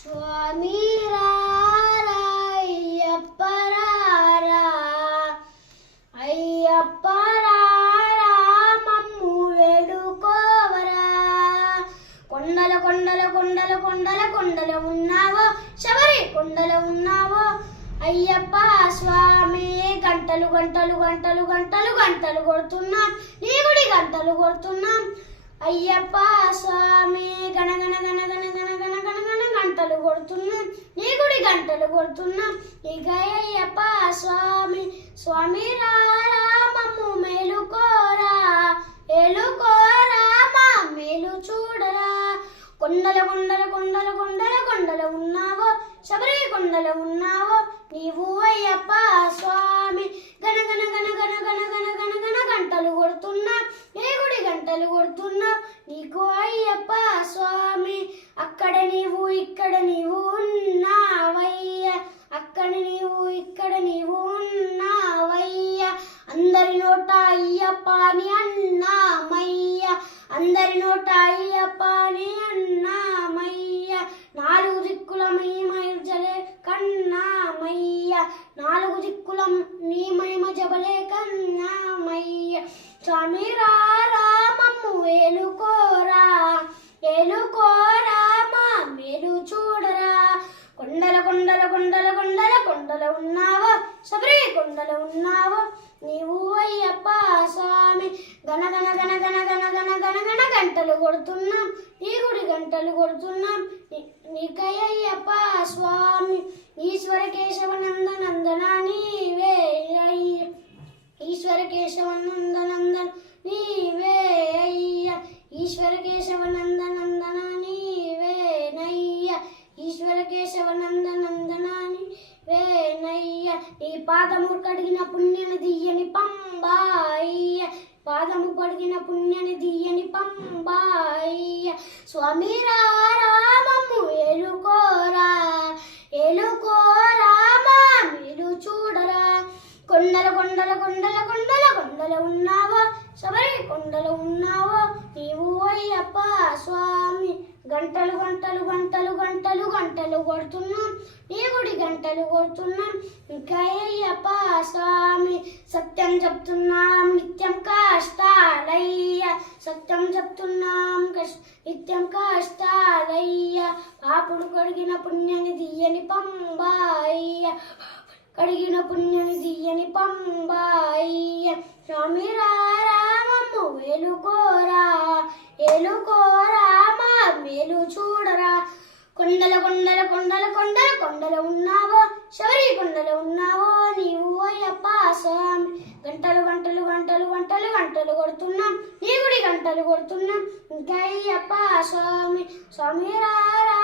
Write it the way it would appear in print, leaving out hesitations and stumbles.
స్వామి రారా అయ్యప్ప రారా, అయ్యప్ప రారా మమ్ము వేడుకోవరా. కొండల కొండల కొండల కొండల కొండల ఉన్నావో, శబరి కొండల ఉన్నావో అయ్యప్ప స్వామి. గంటలు గంటలు గంటలు గంటలు గంటలు కొడుతున్నాం, నీ గుడి గంటలు కొడుతున్నాం అయ్యప్ప స్వామి. గణగణ గణ గణ గణ గణ గణ గణ గంటలు కొడుతున్నాం, నీ గుడి గంటలు కొడుతున్నాం ఇక అయ్యప్ప స్వామి. స్వామి రారా మమ్ము మేలుకోరా, ఏలుకోరా మా మేలు చూడరా. కొండల కొండల కొండల కొండల కొండల ఉన్నావో, శబరి కొండల ఉన్నావో నీవు అయ్యప్ప స్వామి. గణ గణ గణ గణ గణ గణ గణ గణ గంటలు కొడుతున్నా, నీ గుడి గంటలు కొడుతున్నా నీకు అయ్యప్ప స్వామి. అక్కడ నీవు ఇక్కడ నీవు ఉన్నావయ్య, అక్కడ నీవు ఇక్కడ నీవు ఉన్నావయ్య. అందరి నోట అయ్యప్ప అని అన్నామయ్య, అందరి నోట అయ్యప్ప అని అన్నామయ్య. నాలుగు దిక్కుల మీ మహిమజలే కన్నామయ్య, నాలుగు దిక్కుల నీ మహిమ జబలే కన్నామయ్య. స్వామి రారా మమ్ము ఏలుకోరా, ఏలుకోరా మా మేలు చూడరా. కొండల కొండల కొండల కొండల కొండల ఉన్నావో, శబరి కొండల ఉన్నావో నీవు అయ్యప్ప స్వామి. గణ గణ గణ గణ గణ గణ గణ గణ గంటలు కొడుతున్నాం, నీ గుడి గంటలు కొడుతున్నాం నీకై అయ్యప్ప స్వామి. ఈశ్వర కేశవ నందనందన నీవే అయ్య, ఈశ్వర కేశవ నందనందన నీవే అయ్య, ఈశ్వర కేశవ నందనందన నీవే నయ్య, ఈశ్వర కేశవ నందనందన నీవే నయ్య. నీ పాదము కడిగిన పుణ్యని దియ్యని పంబాయ్య, పాదము కడిగిన పుణ్యని దియ్యని పంబాయ్య. స్వామి రారా మమ్ము ఏలుకోరా, ఏలుకోరా మా మీరు చూడరా. కొండల కొండల కొండల కొండల కొండల ఉన్నావో, శబరి కొండల ఉన్నావో నీవు అయ్యప్ప స్వామి. గంటలు గంటలు గంటలు గంటలు గంటలు కొడుతున్నాం, నీ గుడి గంటలు కొడుతున్నాం ఇంకా అయ్యప్ప స్వామి. సత్యం చెప్తున్నాం నిత్యం కష్టాలయ్య, సత్యం చెప్తున్నాం నిత్యం కష్టాలయ్య. పాపుడు కడిగిన పుణ్యని దియ్యని పంబాయ్య, కడిగిన పుణ్యని దియ్యని పంబాయ్య. స్వామి రారా మమ్ము వేలుకోరా, ఏలుకోరా మా మేలు చూడరా. కొండల కొండల కొండల కొండల కొండల ఉన్నావో, శబరి కొండల ఉన్నావో నీవు అయ్యప్ప స్వామి. గంటలు గంటలు గంటలు గంటలు గంటలు కొడుతున్నాం, నీ గుడి గంటలు కొడుతున్నాం ఇంకా అయ్యప్ప స్వామి. స్వామి రారా